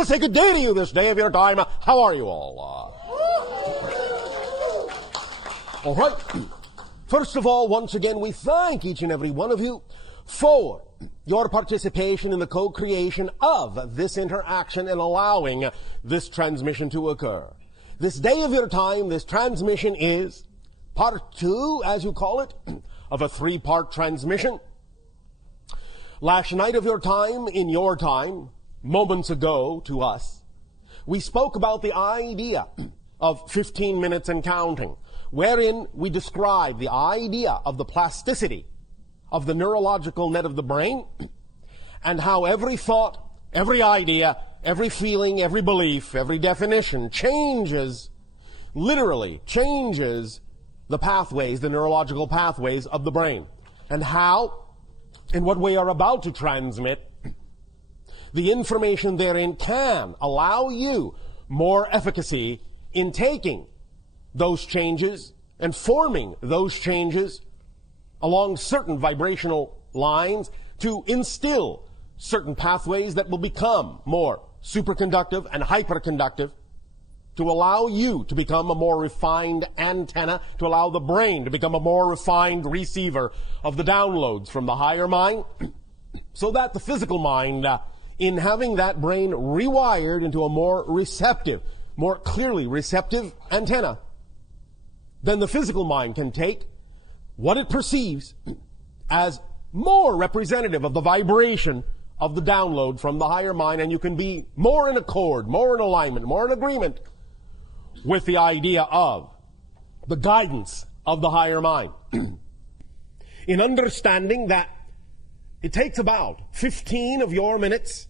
want to say good day to you this day of your time. How are you all? All right. First of all, once again, we thank each and every one of you for your participation in the co-creation of this interaction and allowing this transmission to occur. This day of your time, this transmission is part 2, as you call it, of a 3-part transmission. Last night of your time, in your time, moments ago to us, we spoke about the idea of 15 minutes and counting, wherein we describe the idea of the plasticity of the neurological net of the brain, and how every thought, every idea, every feeling, every belief, every definition changes, literally changes the pathways, the neurological pathways of the brain, and how, in what we are about to transmit, the information therein can allow you more efficacy in taking those changes and forming those changes along certain vibrational lines to instill certain pathways that will become more superconductive and hyperconductive, to allow you to become a more refined antenna, to allow the brain to become a more refined receiver of the downloads from the higher mind, so that the physical mind, in having that brain rewired into a more receptive, more clearly receptive antenna, then the physical mind can take what it perceives as more representative of the vibration of the download from the higher mind, and you can be more in accord, more in alignment, more in agreement with the idea of the guidance of the higher mind. In understanding that it takes about 15 of your minutes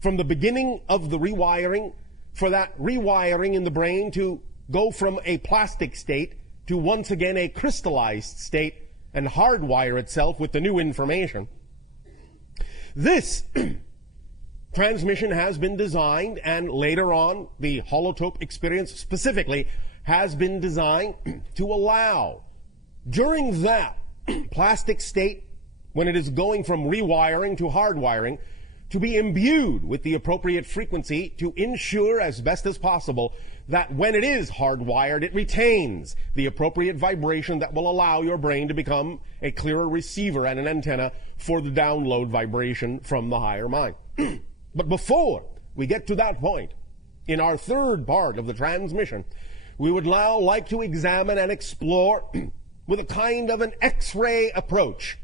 from the beginning of the rewiring for that rewiring in the brain to go from a plastic state to once again a crystallized state and hardwire itself with the new information. This transmission has been designed, and later on the holotope experience specifically has been designed to allow, during that plastic state, when it is going from rewiring to hardwiring, to be imbued with the appropriate frequency to ensure as best as possible that when it is hardwired, it retains the appropriate vibration that will allow your brain to become a clearer receiver and an antenna for the download vibration from the higher mind. But before we get to that point, in our 3rd part of the transmission, we would now like to examine and explore with a kind of an X-ray approach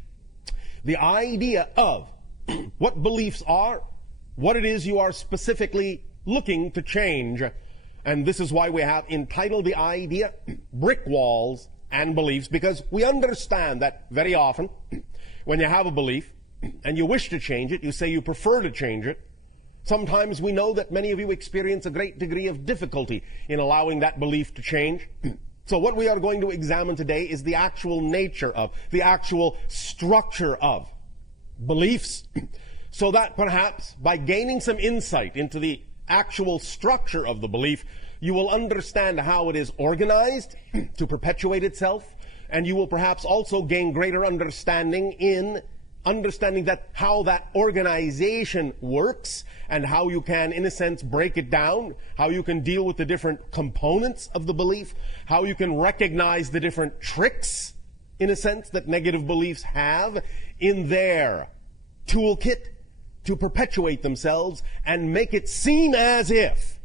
the idea of what beliefs are, what it is you are specifically looking to change. And this is why we have entitled the idea Brick Walls and Beliefs, because we understand that very often when you have a belief and you wish to change it, you say you prefer to change it. Sometimes we know that many of you experience a great degree of difficulty in allowing that belief to change. So what we are going to examine today is the actual nature of, the actual structure of beliefs, so that perhaps by gaining some insight into the actual structure of the belief, you will understand how it is organized to perpetuate itself, and you will perhaps also gain greater understanding in understanding that how that organization works, and how you can, in a sense, break it down, how you can deal with the different components of the belief, how you can recognize the different tricks, in a sense, that negative beliefs have in their toolkit to perpetuate themselves and make it seem as if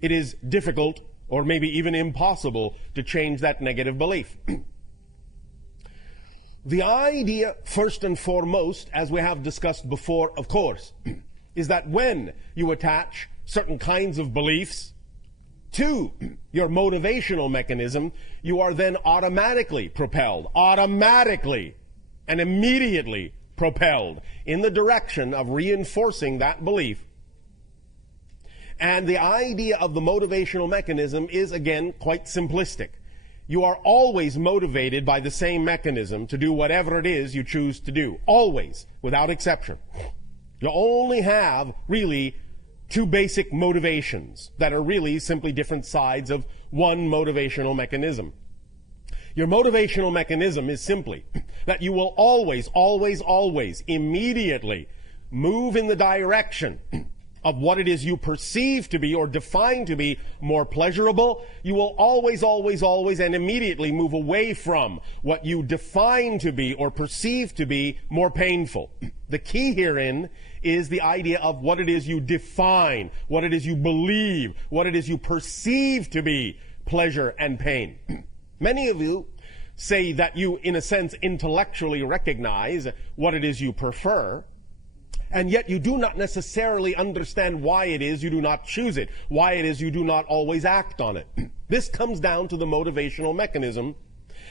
it is difficult or maybe even impossible to change that negative belief. The idea, first and foremost, as we have discussed before, of course, is that when you attach certain kinds of beliefs to your motivational mechanism, you are then automatically and immediately propelled in the direction of reinforcing that belief. And the idea of the motivational mechanism is, again, quite simplistic. You are always motivated by the same mechanism to do whatever it is you choose to do. Always, without exception. You only have, really, 2 basic motivations that are really simply different sides of one motivational mechanism. Your motivational mechanism is simply that you will always immediately move in the direction of what it is you perceive to be or define to be more pleasurable, you will always, always, always and immediately move away from what you define to be or perceive to be more painful. The key herein is the idea of what it is you define, what it is you believe, what it is you perceive to be pleasure and pain. Many of you say that you, in a sense, intellectually recognize what it is you prefer, and yet you do not necessarily understand why it is you do not choose it, why it is you do not always act on it. This comes down to the motivational mechanism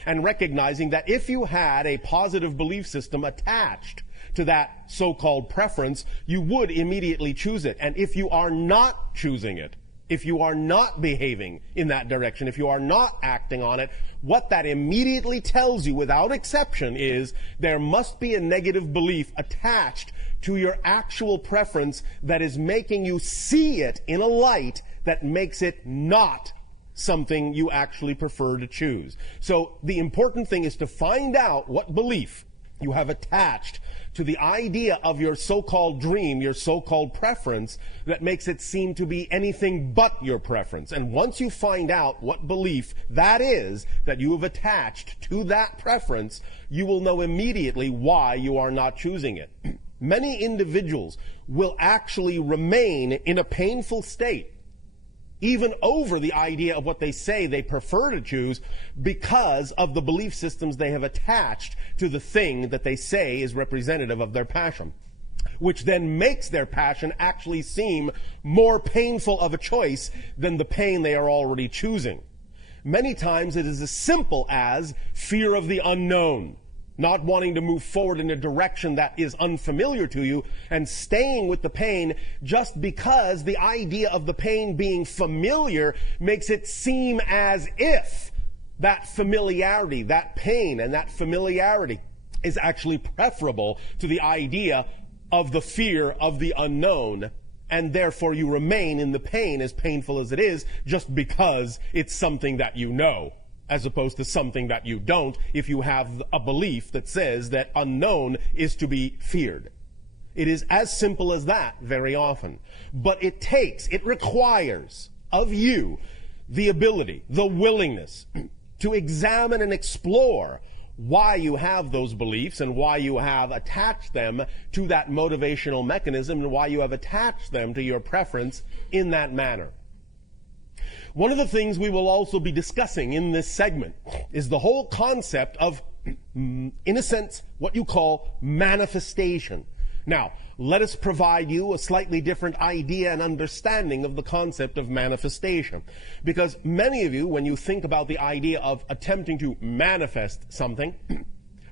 and recognizing that if you had a positive belief system attached to that so-called preference, you would immediately choose it. And if you are not choosing it, if you are not behaving in that direction, if you are not acting on it, what that immediately tells you without exception is there must be a negative belief attached to your actual preference that is making you see it in a light that makes it not something you actually prefer to choose. So the important thing is to find out what belief you have attached to the idea of your so-called dream, your so-called preference, that makes it seem to be anything but your preference. And once you find out what belief that is that you have attached to that preference, you will know immediately why you are not choosing it. Many individuals will actually remain in a painful state, even over the idea of what they say they prefer to choose, because of the belief systems they have attached to the thing that they say is representative of their passion, which then makes their passion actually seem more painful of a choice than the pain they are already choosing. Many times it is as simple as fear of the unknown, not wanting to move forward in a direction that is unfamiliar to you and staying with the pain just because the idea of the pain being familiar makes it seem as if that familiarity, that pain and that familiarity is actually preferable to the idea of the fear of the unknown, and therefore you remain in the pain, as painful as it is, just because it's something that you know, as opposed to something that you don't, if you have a belief that says that unknown is to be feared. It is as simple as that very often. But it requires of you the ability, the willingness to examine and explore why you have those beliefs and why you have attached them to that motivational mechanism and why you have attached them to your preference in that manner. One of the things we will also be discussing in this segment is the whole concept of, in a sense, what you call manifestation. Now, let us provide you a slightly different idea and understanding of the concept of manifestation. Because many of you, when you think about the idea of attempting to manifest something,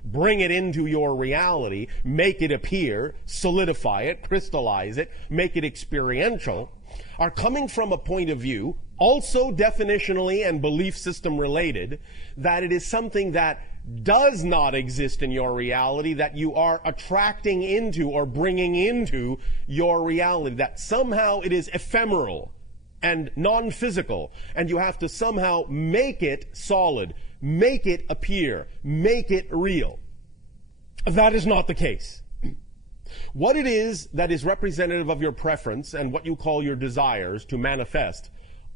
bring it into your reality, make it appear, solidify it, crystallize it, make it experiential, are coming from a point of view, also definitionally and belief system related, that it is something that does not exist in your reality, that you are attracting into or bringing into your reality, that somehow it is ephemeral and non-physical, and you have to somehow make it solid, make it appear, make it real. That is not the case. What it is that is representative of your preference and what you call your desires to manifest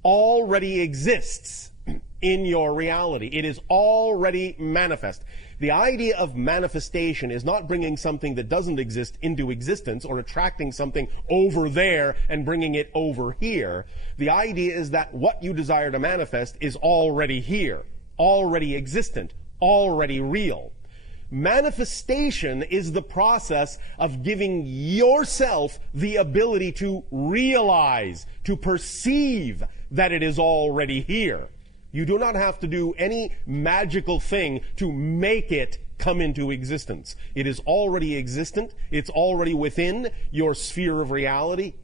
already exists in your reality. It is already manifest. The idea of manifestation is not bringing something that doesn't exist into existence or attracting something over there and bringing it over here. The idea is that what you desire to manifest is already here, already existent, already real. Manifestation is the process of giving yourself the ability to realize, to perceive that it is already here. You do not have to do any magical thing to make it come into existence. It is already existent. It's already within your sphere of reality.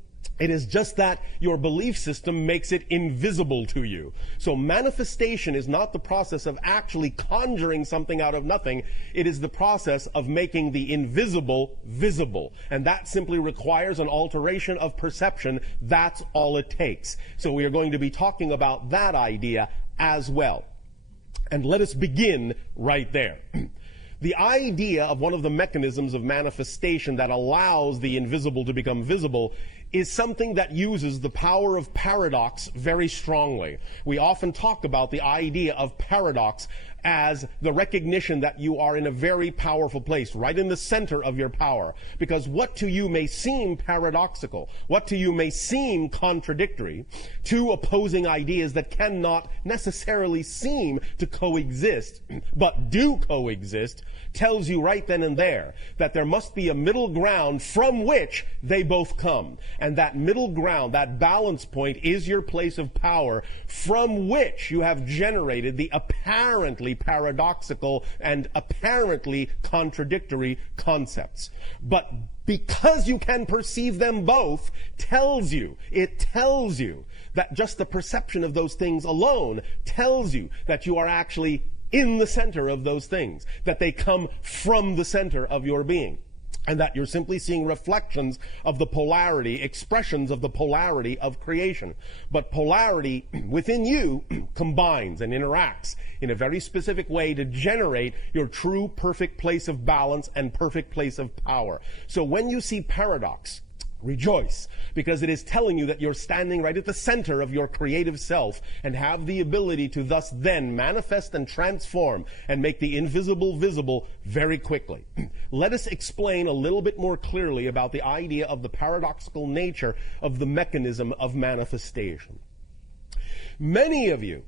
It is just that your belief system makes it invisible to you. So manifestation is not the process of actually conjuring something out of nothing. It is the process of making the invisible visible. And that simply requires an alteration of perception. That's all it takes. So we are going to be talking about that idea as well. And let us begin right there. The idea of one of the mechanisms of manifestation that allows the invisible to become visible is something that uses the power of paradox very strongly. We often talk about the idea of paradox as the recognition that you are in a very powerful place, right in the center of your power. Because what to you may seem paradoxical, what to you may seem contradictory, two opposing ideas that cannot necessarily seem to coexist, but do coexist, tells you right then and there that there must be a middle ground from which they both come. And that middle ground, that balance point, is your place of power from which you have generated the apparently paradoxical and apparently contradictory concepts. But because you can perceive them both, it tells you that just the perception of those things alone tells you that you are actually in the center of those things, that they come from the center of your being, and that you're simply seeing reflections of the polarity, expressions of the polarity of creation. But polarity within you combines and interacts in a very specific way to generate your true perfect place of balance and perfect place of power. So when you see paradox, rejoice, because it is telling you that you're standing right at the center of your creative self and have the ability to thus then manifest and transform and make the invisible visible very quickly. Let us explain a little bit more clearly about the idea of the paradoxical nature of the mechanism of manifestation. Many of you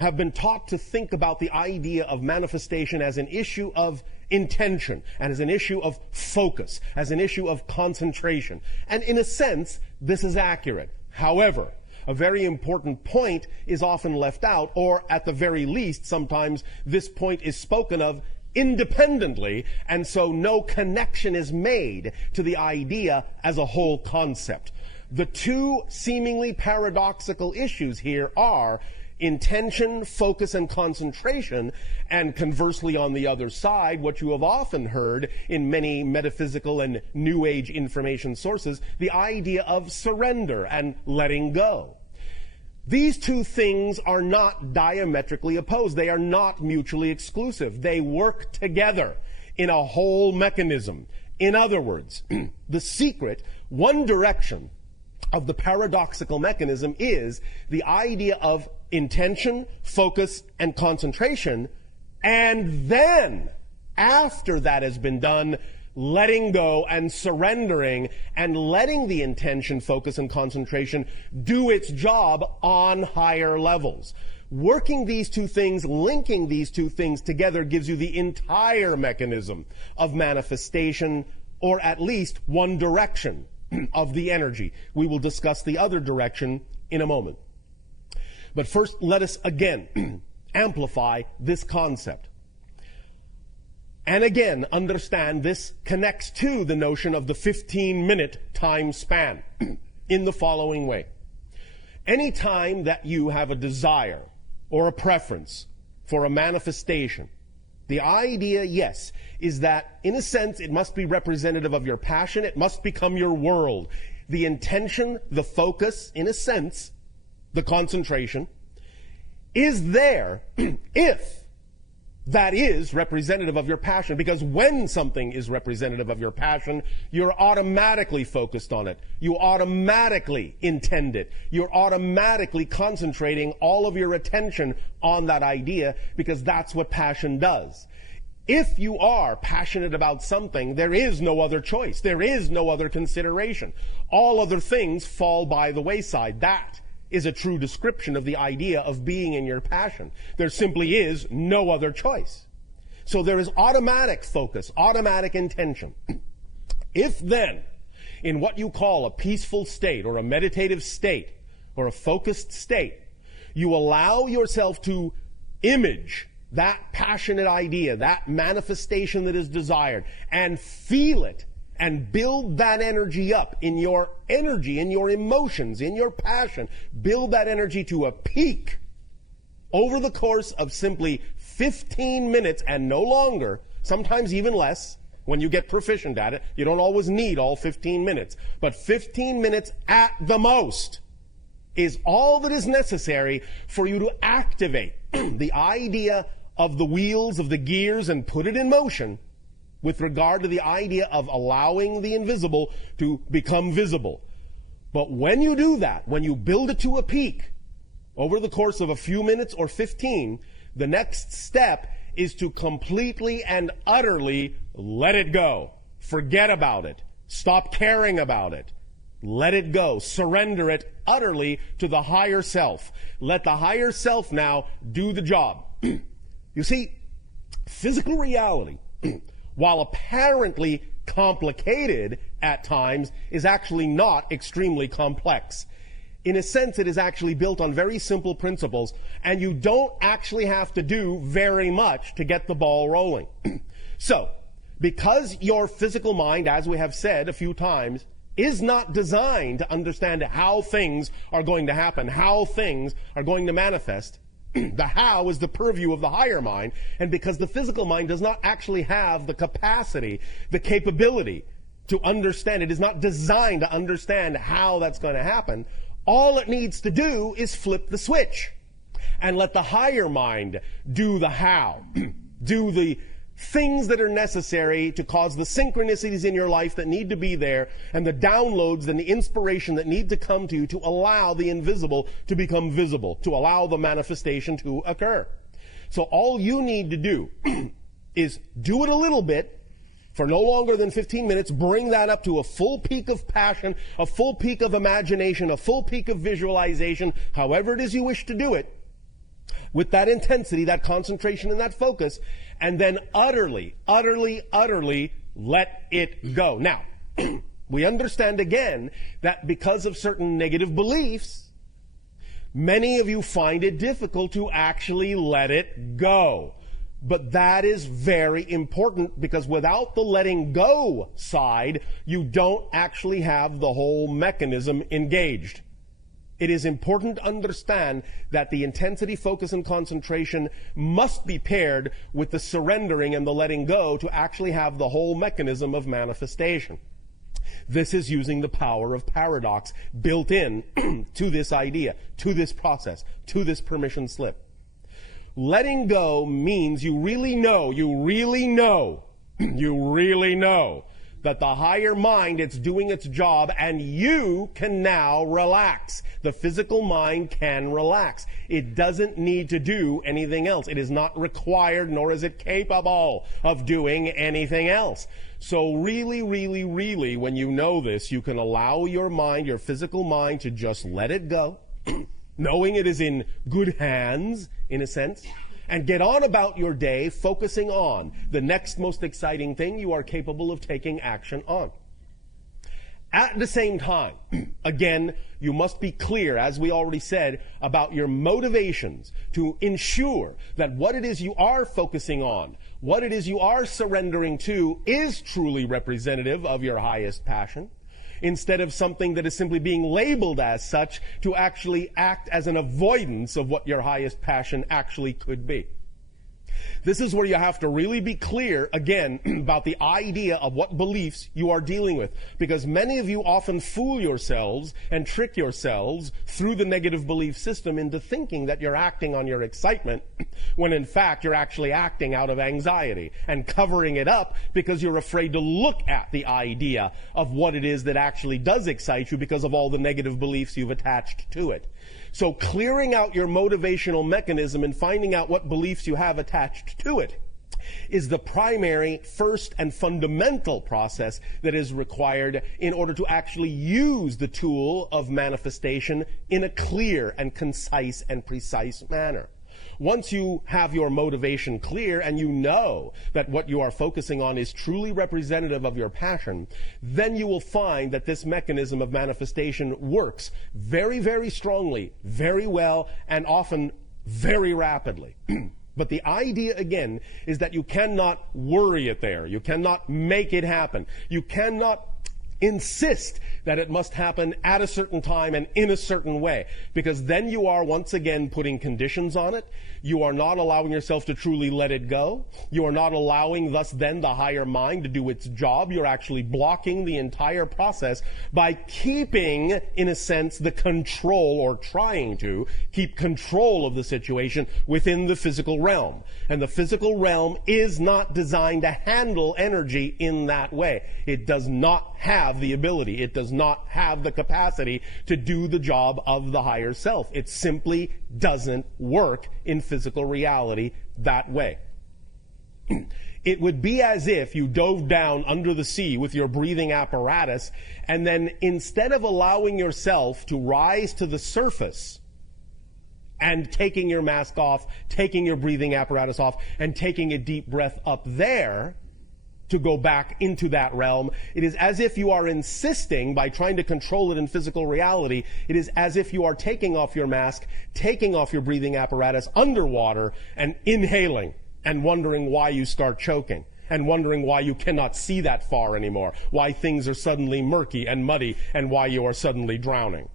have been taught to think about the idea of manifestation as an issue of intention and as an issue of focus, as an issue of concentration. And in a sense, this is accurate. However, a very important point is often left out, or at the very least, sometimes this point is spoken of independently, and so no connection is made to the idea as a whole concept. The two seemingly paradoxical issues here are intention, focus, and concentration, and conversely on the other side, what you have often heard in many metaphysical and New Age information sources, the idea of surrender and letting go. These two things are not diametrically opposed. They are not mutually exclusive. They work together in a whole mechanism. In other words, the secret, one direction of the paradoxical mechanism is the idea of intention, focus, and concentration, and then, after that has been done, letting go and surrendering and letting the intention, focus, and concentration do its job on higher levels. Working these two things, linking these two things together gives you the entire mechanism of manifestation, or at least one direction of the energy. We will discuss the other direction in a moment. But first, let us again amplify this concept. And again, understand this connects to the notion of the 15-minute time span in the following way. Any time that you have a desire or a preference for a manifestation, the idea, yes, is that in a sense it must be representative of your passion. It must become your world. The intention, the focus, in a sense, the concentration, is there if that is representative of your passion. Because when something is representative of your passion, you're automatically focused on it. You automatically intend it. You're automatically concentrating all of your attention on that idea, because that's what passion does. If you are passionate about something, there is no other choice. There is no other consideration. All other things fall by the wayside. That is a true description of the idea of being in your passion. There simply is no other choice. So there is automatic focus, automatic intention. If then, in what you call a peaceful state or a meditative state or a focused state, you allow yourself to image that passionate idea, that manifestation that is desired, and feel it, and build that energy up in your energy, in your emotions, in your passion. Build that energy to a peak over the course of simply 15 minutes and no longer, sometimes even less, when you get proficient at it. You don't always need all 15 minutes, but 15 minutes at the most is all that is necessary for you to activate the idea of the wheels, of the gears, and put it in motion with regard to the idea of allowing the invisible to become visible. But when you do that, when you build it to a peak over the course of a few minutes or 15, the next step is to completely and utterly let it go. Forget about it. Stop caring about it. Let it go. Surrender it utterly to the higher self. Let the higher self now do the job. You see, physical reality, while apparently complicated at times, is actually not extremely complex. In a sense, it is actually built on very simple principles, and you don't actually have to do very much to get the ball rolling. So, because your physical mind, as we have said a few times, is not designed to understand how things are going to happen, how things are going to manifest, the how is the purview of the higher mind, and because the physical mind does not actually have the capacity, the capability to understand, it is not designed to understand how that's going to happen, all it needs to do is flip the switch and let the higher mind do the how, do the things that are necessary to cause the synchronicities in your life that need to be there, and the downloads and the inspiration that need to come to you to allow the invisible to become visible, to allow the manifestation to occur. So all you need to do is do it a little bit for no longer than 15 minutes, bring that up to a full peak of passion, a full peak of imagination, a full peak of visualization, however it is you wish to do it, with that intensity, that concentration, and that focus, and then utterly, utterly, utterly let it go. Now, we understand again that because of certain negative beliefs, many of you find it difficult to actually let it go. But that is very important, because without the letting go side, you don't actually have the whole mechanism engaged. It is important to understand that the intensity, focus, and concentration must be paired with the surrendering and the letting go to actually have the whole mechanism of manifestation. This is using the power of paradox built in to this idea, to this process, to this permission slip. Letting go means you really know that the higher mind, it's doing its job, and you can now relax. The physical mind can relax. It doesn't need to do anything else. It is not required, nor is it capable of doing anything else. So really, when you know this, you can allow your mind, your physical mind, to just let it go, knowing it is in good hands, in a sense, and get on about your day, focusing on the next most exciting thing you are capable of taking action on. At the same time, again, you must be clear, as we already said, about your motivations to ensure that what it is you are focusing on, what it is you are surrendering to, is truly representative of your highest passion, instead of something that is simply being labeled as such to actually act as an avoidance of what your highest passion actually could be. This is where you have to really be clear, again, about the idea of what beliefs you are dealing with. Because many of you often fool yourselves and trick yourselves through the negative belief system into thinking that you're acting on your excitement, when in fact you're actually acting out of anxiety and covering it up because you're afraid to look at the idea of what it is that actually does excite you because of all the negative beliefs you've attached to it. So clearing out your motivational mechanism and finding out what beliefs you have attached to it is the primary, first, and fundamental process that is required in order to actually use the tool of manifestation in a clear and concise and precise manner. Once you have your motivation clear and you know that what you are focusing on is truly representative of your passion, then you will find that this mechanism of manifestation works very, very strongly, very well, and often very rapidly. But the idea, again, is that you cannot worry it there. You cannot make it happen. You cannot Insist that it must happen at a certain time and in a certain way, because then you are once again putting conditions on it. You are not allowing yourself to truly let it go. You are not allowing thus then the higher mind to do its job. You're actually blocking the entire process by keeping, in a sense, the control, or trying to keep control of the situation within the physical realm. And the physical realm is not designed to handle energy in that way. It does not have the ability. It does not have the capacity to do the job of the higher self. It simply doesn't work in physical reality that way. It would be as if you dove down under the sea with your breathing apparatus, and then instead of allowing yourself to rise to the surface and taking your mask off, taking your breathing apparatus off, and taking a deep breath up there to go back into that realm, it is as if you are insisting, by trying to control it in physical reality, it is as if you are taking off your mask, taking off your breathing apparatus underwater, and inhaling, and wondering why you start choking, and wondering why you cannot see that far anymore, why things are suddenly murky and muddy, and why you are suddenly drowning.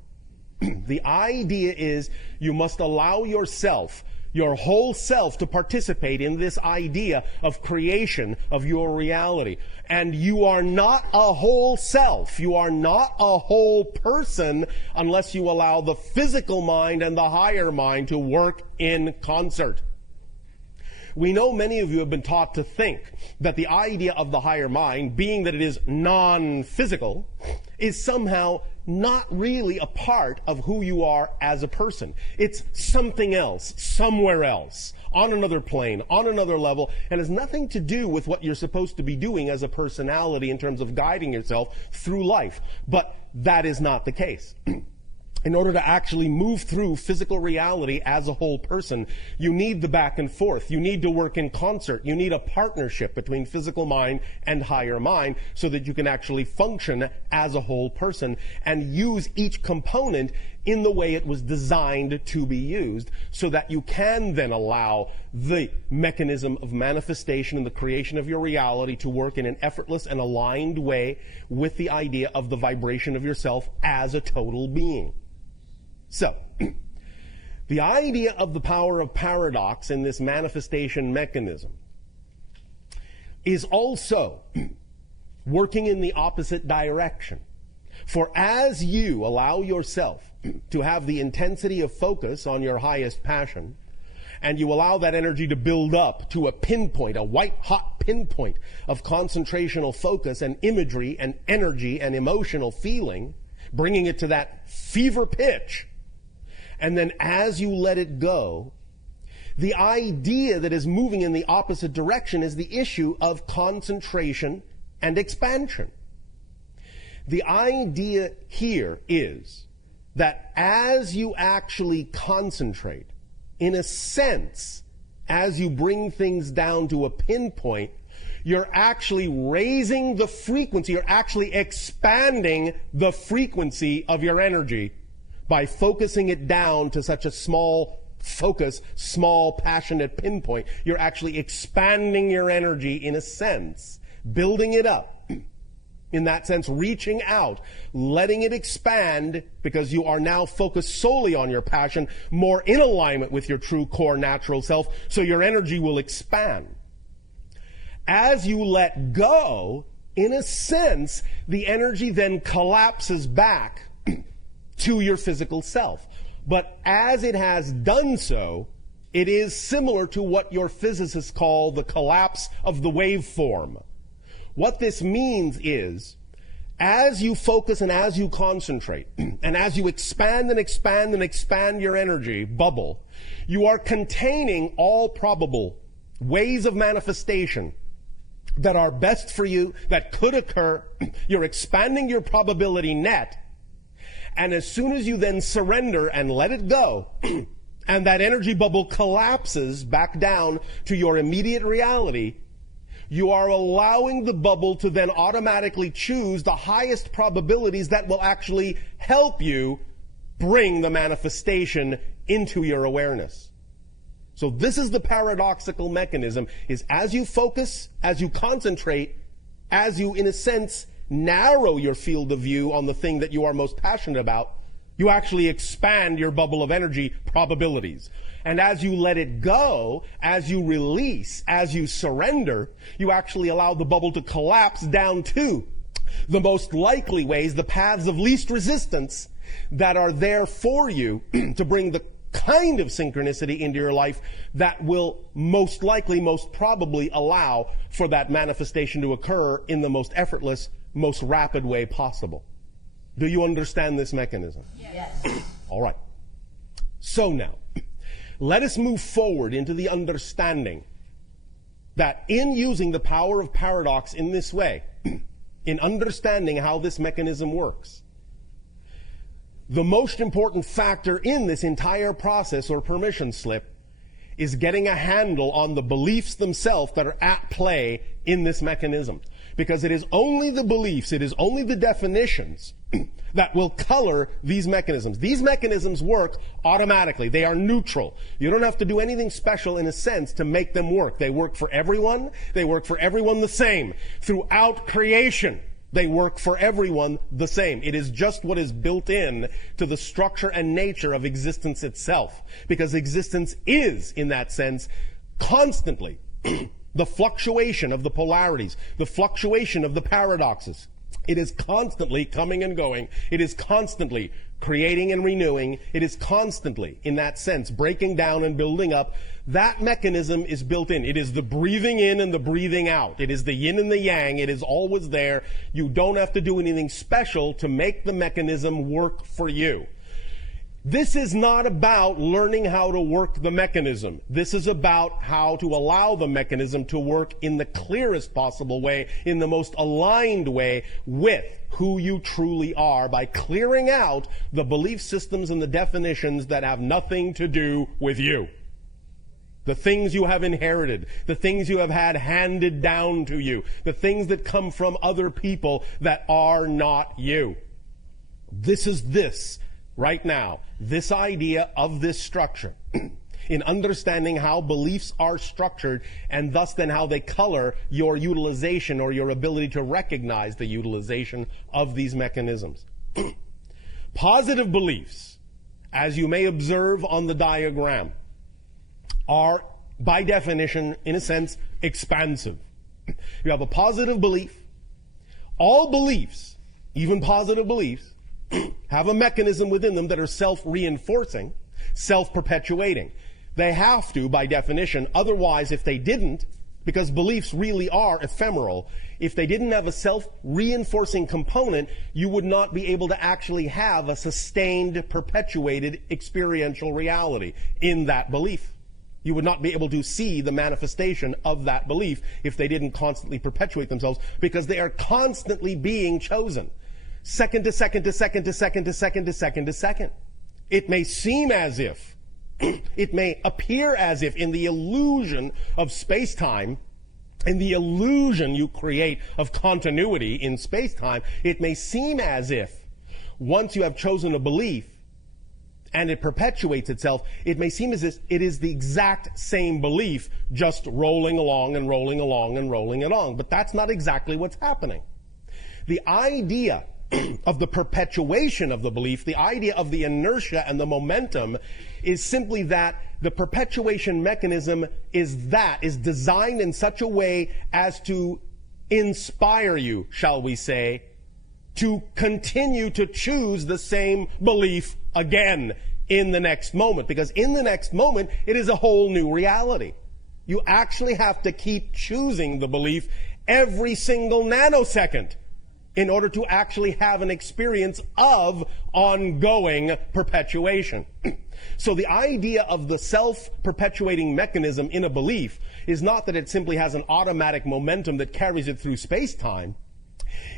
The idea is you must allow yourself, your whole self, to participate in this idea of creation of your reality. And you are not a whole self. You are not a whole person unless you allow the physical mind and the higher mind to work in concert. We know many of you have been taught to think that the idea of the higher mind, being that it is non-physical, is somehow not really a part of who you are as a person. It's something else, somewhere else, on another plane, on another level, and has nothing to do with what you're supposed to be doing as a personality in terms of guiding yourself through life. But that is not the case. In order to actually move through physical reality as a whole person, you need the back and forth. You need to work in concert. You need a partnership between physical mind and higher mind so that you can actually function as a whole person and use each component in the way it was designed to be used, so that you can then allow the mechanism of manifestation and the creation of your reality to work in an effortless and aligned way with the idea of the vibration of yourself as a total being. So, the idea of the power of paradox in this manifestation mechanism is also working in the opposite direction. For as you allow yourself to have the intensity of focus on your highest passion, and you allow that energy to build up to a pinpoint, a white-hot pinpoint of concentrational focus and imagery and energy and emotional feeling, bringing it to that fever pitch, and then as you let it go, the idea that is moving in the opposite direction is the issue of concentration and expansion. The idea here is that as you actually concentrate, in a sense, as you bring things down to a pinpoint, you're actually raising the frequency, you're actually expanding the frequency of your energy by focusing it down to such a small focus, small passionate pinpoint. You're actually expanding your energy in a sense, building it up. In that sense, reaching out, letting it expand, because you are now focused solely on your passion, more in alignment with your true core natural self, so your energy will expand. As you let go, in a sense, the energy then collapses back to your physical self. But as it has done so, it is similar to what your physicists call the collapse of the waveform. What this means is, as you focus and as you concentrate, and as you expand and expand and expand your energy bubble, you are containing all probable ways of manifestation that are best for you, that could occur. You're expanding your probability net. And as soon as you then surrender and let it go, and that energy bubble collapses back down to your immediate reality, you are allowing the bubble to then automatically choose the highest probabilities that will actually help you bring the manifestation into your awareness. So this is the paradoxical mechanism, is as you focus, as you concentrate, as you, in a sense, narrow your field of view on the thing that you are most passionate about, you actually expand your bubble of energy probabilities. And as you let it go, as you release, as you surrender, you actually allow the bubble to collapse down to the most likely ways, the paths of least resistance that are there for you to bring the kind of synchronicity into your life that will most likely, most probably allow for that manifestation to occur in the most effortless, most rapid way possible. Do you understand this mechanism? Yes. All right. So now, let us move forward into the understanding that in using the power of paradox in this way, in understanding how this mechanism works, the most important factor in this entire process or permission slip is getting a handle on the beliefs themselves that are at play in this mechanism. Because it is only the beliefs, it is only the definitions that will color these mechanisms. These mechanisms work automatically. They are neutral. You don't have to do anything special in a sense to make them work. They work for everyone. They work for everyone the same. Throughout creation, they work for everyone the same. It is just what is built in to the structure and nature of existence itself. Because existence is, in that sense, constantly the fluctuation of the polarities, the fluctuation of the paradoxes. It is constantly coming and going. It is constantly creating and renewing. It is constantly, in that sense, breaking down and building up. That mechanism is built in. It is the breathing in and the breathing out. It is the yin and the yang. It is always there. You don't have to do anything special to make the mechanism work for you. This is not about learning how to work the mechanism. This is about how to allow the mechanism to work in the clearest possible way, in the most aligned way with who you truly are, by clearing out the belief systems and the definitions that have nothing to do with you. The things you have inherited, the things you have had handed down to you, the things that come from other people that are not you. This is this. Right now, this idea of this structure, in understanding how beliefs are structured and thus then how they color your utilization or your ability to recognize the utilization of these mechanisms. Positive beliefs, as you may observe on the diagram, are by definition, in a sense, expansive. You have a positive belief. All beliefs, even positive beliefs, have a mechanism within them that are self-reinforcing, self-perpetuating. They have to, by definition. Otherwise, if they didn't, because beliefs really are ephemeral, if they didn't have a self-reinforcing component, you would not be able to actually have a sustained, perpetuated experiential reality in that belief. You would not be able to see the manifestation of that belief if they didn't constantly perpetuate themselves, because they are constantly being chosen. Second to second to second to second to second to second to second. It may seem as if, it may appear as if in the illusion of space-time, in the illusion you create of continuity in space-time, it may seem as if once you have chosen a belief and it perpetuates itself, it may seem as if it is the exact same belief just rolling along and rolling along and rolling along. But that's not exactly what's happening. The idea of the perpetuation of the belief, the idea of the inertia and the momentum, is simply that the perpetuation mechanism is designed in such a way as to inspire you, shall we say, to continue to choose the same belief again in the next moment. Because in the next moment, it is a whole new reality. You actually have to keep choosing the belief every single nanosecond in order to actually have an experience of ongoing perpetuation. So the idea of the self-perpetuating mechanism in a belief is not that it simply has an automatic momentum that carries it through space-time.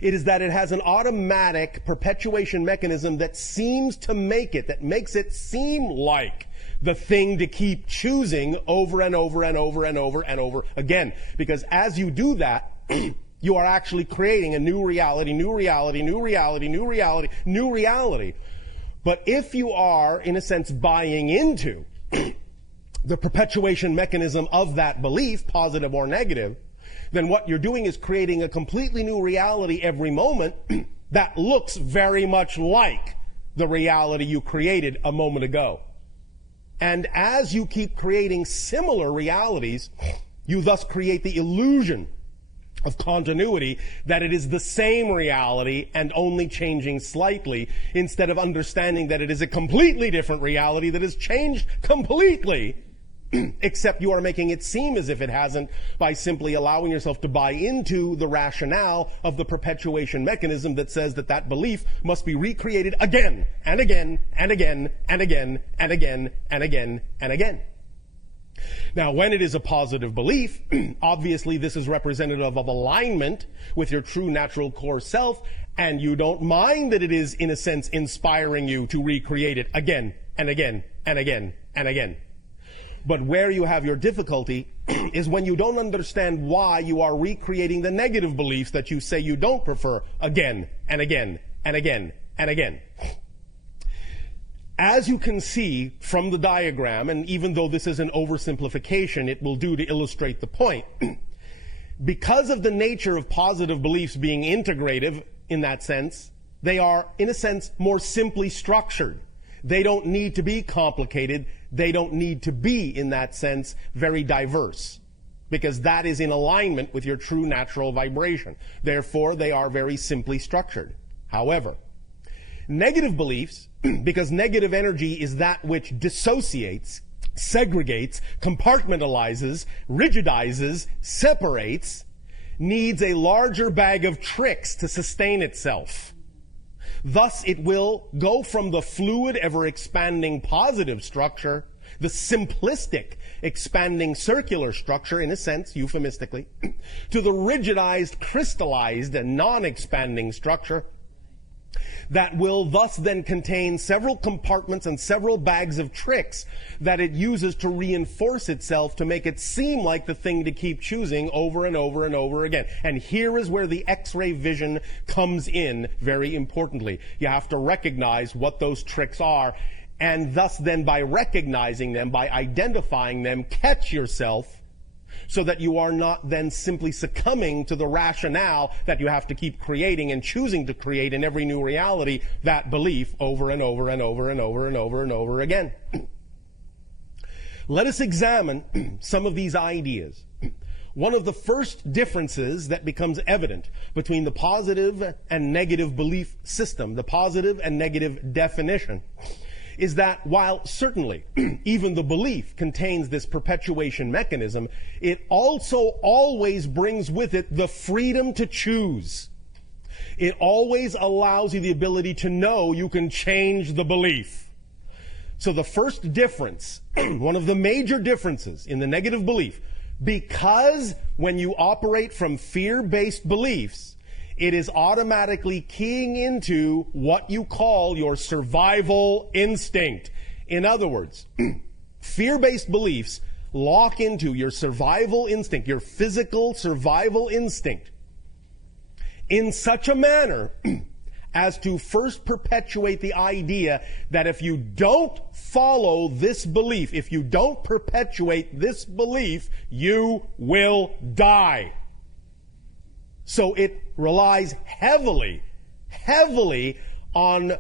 It is that it has an automatic perpetuation mechanism that seems to make it, that makes it seem like the thing to keep choosing over and over and over and over and over again. Because as you do that, you are actually creating a new reality, new reality, new reality, new reality, new reality. But if you are, in a sense, buying into the perpetuation mechanism of that belief, positive or negative, then what you're doing is creating a completely new reality every moment that looks very much like the reality you created a moment ago. And as you keep creating similar realities, you thus create the illusion of continuity, that it is the same reality and only changing slightly, instead of understanding that it is a completely different reality that has changed completely, except you are making it seem as if it hasn't by simply allowing yourself to buy into the rationale of the perpetuation mechanism that says that that belief must be recreated again and again and again and again and again and again and again. Now, when it is a positive belief, obviously this is representative of alignment with your true natural core self, and you don't mind that it is, in a sense, inspiring you to recreate it again and again and again and again. But where you have your difficulty is when you don't understand why you are recreating the negative beliefs that you say you don't prefer again and again and again and again. As you can see from the diagram, and even though this is an oversimplification, it will do to illustrate the point. Because of the nature of positive beliefs being integrative in that sense, they are, in a sense, more simply structured. They don't need to be complicated. They don't need to be, in that sense, very diverse, because that is in alignment with your true natural vibration. Therefore, they are very simply structured. However, negative beliefs, because negative energy is that which dissociates, segregates, compartmentalizes, rigidizes, separates, needs a larger bag of tricks to sustain itself. Thus, it will go from the fluid, ever-expanding positive structure, the simplistic, expanding circular structure, in a sense, euphemistically, to the rigidized, crystallized, and non-expanding structure that will thus then contain several compartments and several bags of tricks that it uses to reinforce itself, to make it seem like the thing to keep choosing over and over and over again. And here is where the X-ray vision comes in very importantly. You have to recognize what those tricks are, and thus then by recognizing them, by identifying them, catch yourself, so that you are not then simply succumbing to the rationale that you have to keep creating and choosing to create in every new reality that belief over and over and over and over and over and over again. Let us examine some of these ideas. One of the first differences that becomes evident between the positive and negative belief system, the positive and negative definition, is that while certainly even the belief contains this perpetuation mechanism, it also always brings with it the freedom to choose. It always allows you the ability to know you can change the belief. So the first difference, one of the major differences in the negative belief, because when you operate from fear-based beliefs, it is automatically keying into what you call your survival instinct. In other words, fear-based beliefs lock into your survival instinct, your physical survival instinct, in such a manner as to first perpetuate the idea that if you don't follow this belief, if you don't perpetuate this belief, you will die. So it relies heavily on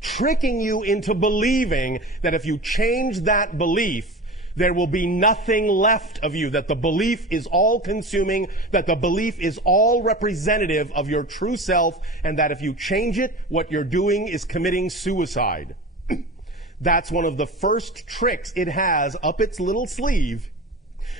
tricking you into believing that if you change that belief, there will be nothing left of you, that the belief is all-consuming, that the belief is all representative of your true self, and that if you change it, what you're doing is committing suicide. That's one of the first tricks it has up its little sleeve,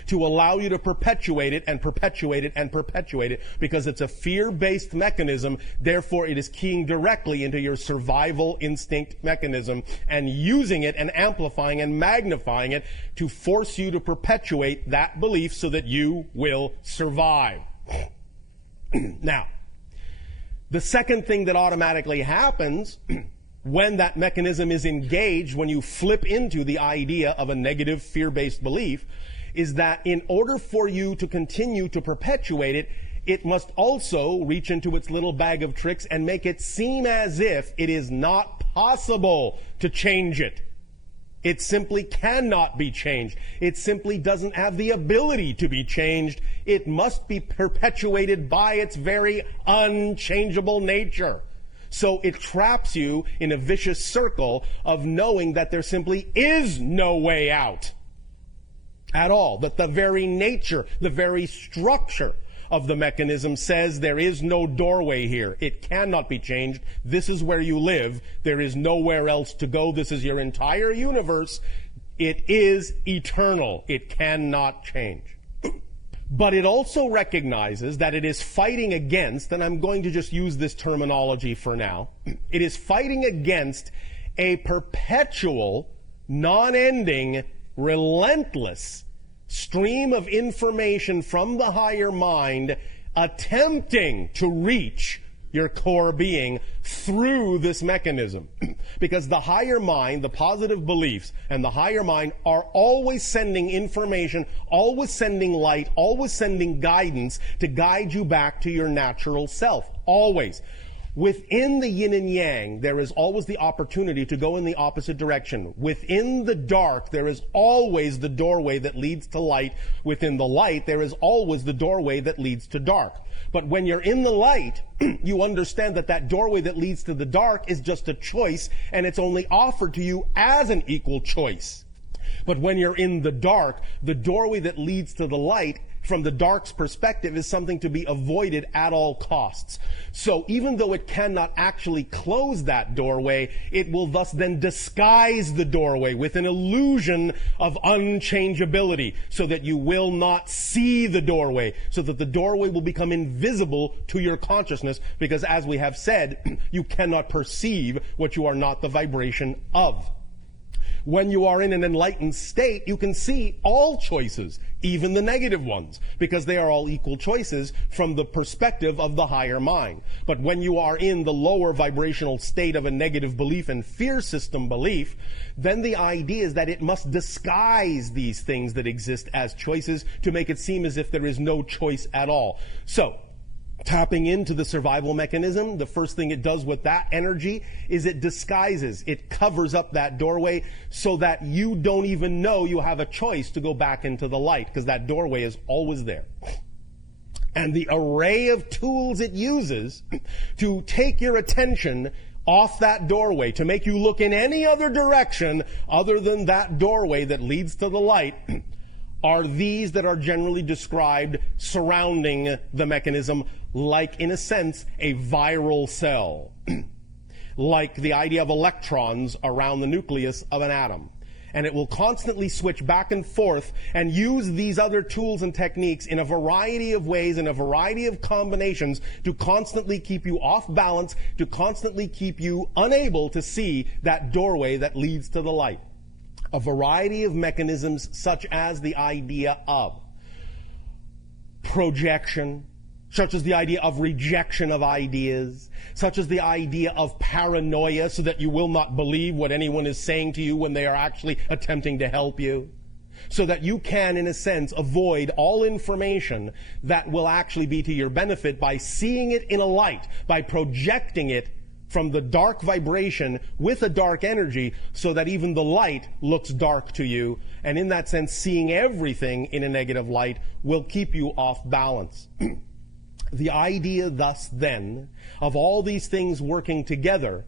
to allow you to perpetuate it and perpetuate it and perpetuate it, because it's a fear-based mechanism. Therefore, it is keying directly into your survival instinct mechanism and using it and amplifying and magnifying it to force you to perpetuate that belief so that you will survive. Now, the second thing that automatically happens when that mechanism is engaged, when you flip into the idea of a negative fear-based belief, is that in order for you to continue to perpetuate it, it must also reach into its little bag of tricks and make it seem as if it is not possible to change it. It simply cannot be changed. It simply doesn't have the ability to be changed. It must be perpetuated by its very unchangeable nature. So it traps you in a vicious circle of knowing that there simply is no way out at all. That the very nature, the very structure of the mechanism says there is no doorway here. It cannot be changed. This is where you live. There is nowhere else to go. This is your entire universe. It is eternal. It cannot change. But it also recognizes that it is fighting against, and I'm going to just use this terminology for now, it is fighting against a perpetual, non-ending, relentless stream of information from the higher mind attempting to reach your core being through this mechanism. Because the higher mind, the positive beliefs, and the higher mind are always sending information, always sending light, always sending guidance to guide you back to your natural self. Always. Within the yin and yang, there is always the opportunity to go in the opposite direction. Within the dark, there is always the doorway that leads to light. Within the light, there is always the doorway that leads to dark. But when you're in the light, you understand that that doorway that leads to the dark is just a choice, and it's only offered to you as an equal choice. But when you're in the dark, the doorway that leads to the light, from the dark's perspective, is something to be avoided at all costs. So even though it cannot actually close that doorway, it will thus then disguise the doorway with an illusion of unchangeability, so that you will not see the doorway, so that the doorway will become invisible to your consciousness, because as we have said, you cannot perceive what you are not the vibration of. When you are in an enlightened state, you can see all choices, even the negative ones, because they are all equal choices from the perspective of the higher mind. But when you are in the lower vibrational state of a negative belief and fear system belief, then the idea is that it must disguise these things that exist as choices to make it seem as if there is no choice at all. So, tapping into the survival mechanism, the first thing it does with that energy is it disguises, it covers up that doorway so that you don't even know you have a choice to go back into the light, because that doorway is always there. And the array of tools it uses to take your attention off that doorway, to make you look in any other direction other than that doorway that leads to the light, are these that are generally described surrounding the mechanism like, in a sense, a viral cell. Like the idea of electrons around the nucleus of an atom. And it will constantly switch back and forth and use these other tools and techniques in a variety of ways, in a variety of combinations, to constantly keep you off balance, to constantly keep you unable to see that doorway that leads to the light. A variety of mechanisms, such as the idea of projection, such as the idea of rejection of ideas, such as the idea of paranoia, so that you will not believe what anyone is saying to you when they are actually attempting to help you, so that you can, in a sense, avoid all information that will actually be to your benefit by seeing it in a light, by projecting it from the dark vibration with a dark energy, so that even the light looks dark to you. And in that sense, seeing everything in a negative light will keep you off balance. The idea thus then of all these things working together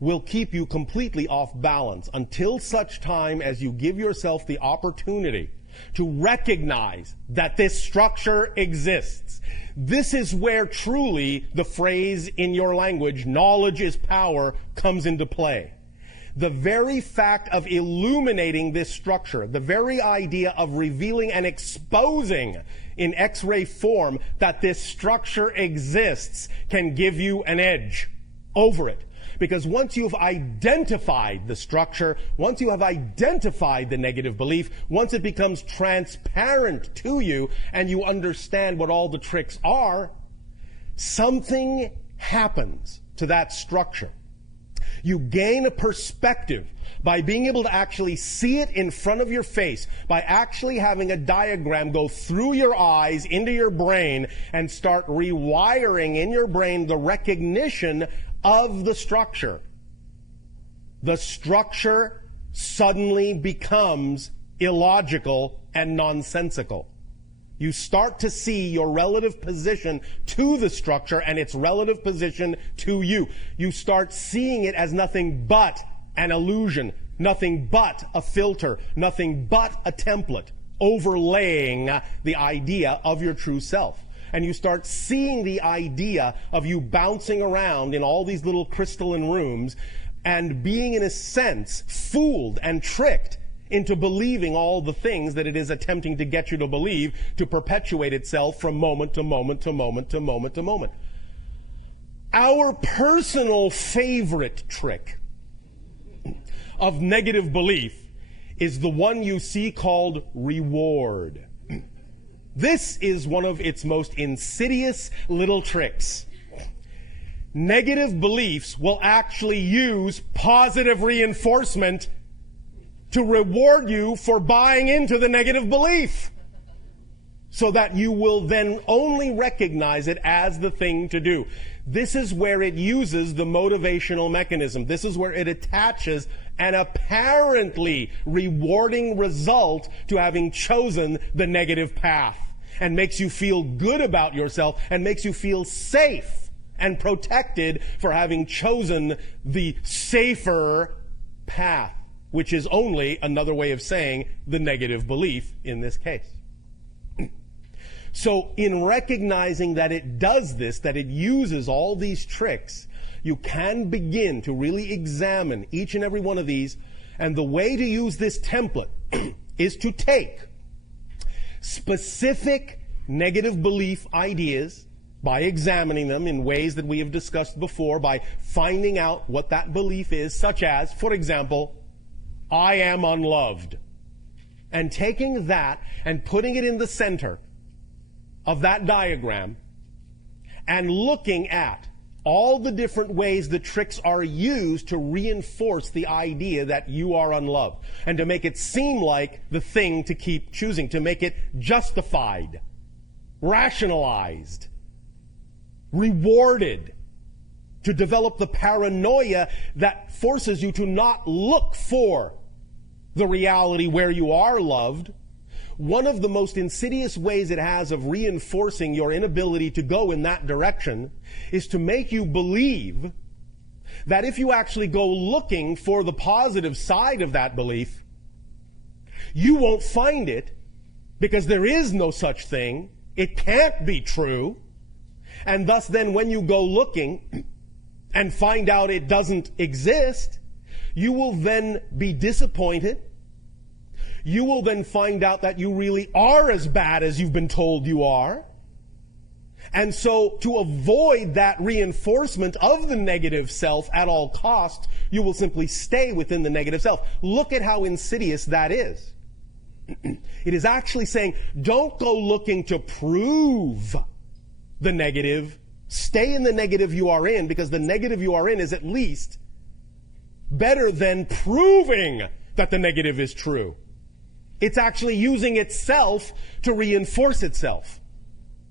will keep you completely off balance until such time as you give yourself the opportunity to recognize that this structure exists. This is where truly the phrase in your language, knowledge is power, comes into play. The very fact of illuminating this structure, the very idea of revealing and exposing in X-ray form that this structure exists, can give you an edge over it. Because once you've identified the structure, once you have identified the negative belief, once it becomes transparent to you and you understand what all the tricks are, something happens to that structure. You gain a perspective by being able to actually see it in front of your face, by actually having a diagram go through your eyes into your brain and start rewiring in your brain the recognition of the structure. The structure suddenly becomes illogical and nonsensical. You start to see your relative position to the structure and its relative position to you. You start seeing it as nothing but an illusion, nothing but a filter, nothing but a template overlaying the idea of your true self. And you start seeing the idea of you bouncing around in all these little crystalline rooms and being, in a sense, fooled and tricked into believing all the things that it is attempting to get you to believe to perpetuate itself from moment to moment to moment to moment to moment. Our personal favorite trick of negative belief is the one you see called reward. This is one of its most insidious little tricks. Negative beliefs will actually use positive reinforcement to reward you for buying into the negative belief, so that you will then only recognize it as the thing to do. This is where it uses the motivational mechanism. This is where it attaches an apparently rewarding result to having chosen the negative path, and makes you feel good about yourself and makes you feel safe and protected for having chosen the safer path, which is only another way of saying the negative belief in this case. So in recognizing that it does this, that it uses all these tricks, you can begin to really examine each and every one of these. And the way to use this template is to take specific negative belief ideas by examining them in ways that we have discussed before, by finding out what that belief is, such as, for example, I am unloved. And taking that and putting it in the center of that diagram and looking at all the different ways the tricks are used to reinforce the idea that you are unloved and to make it seem like the thing to keep choosing, to make it justified, rationalized, rewarded, to develop the paranoia that forces you to not look for the reality where you are loved. One of the most insidious ways it has of reinforcing your inability to go in that direction is to make you believe that if you actually go looking for the positive side of that belief, you won't find it, because there is no such thing. It can't be true. And thus then when you go looking and find out it doesn't exist, you will then be disappointed. You will then find out that you really are as bad as you've been told you are. And so to avoid that reinforcement of the negative self at all costs, you will simply stay within the negative self. Look at how insidious that is. It is actually saying, don't go looking to prove the negative. Stay in the negative you are in, because the negative you are in is at least better than proving that the negative is true. It's actually using itself to reinforce itself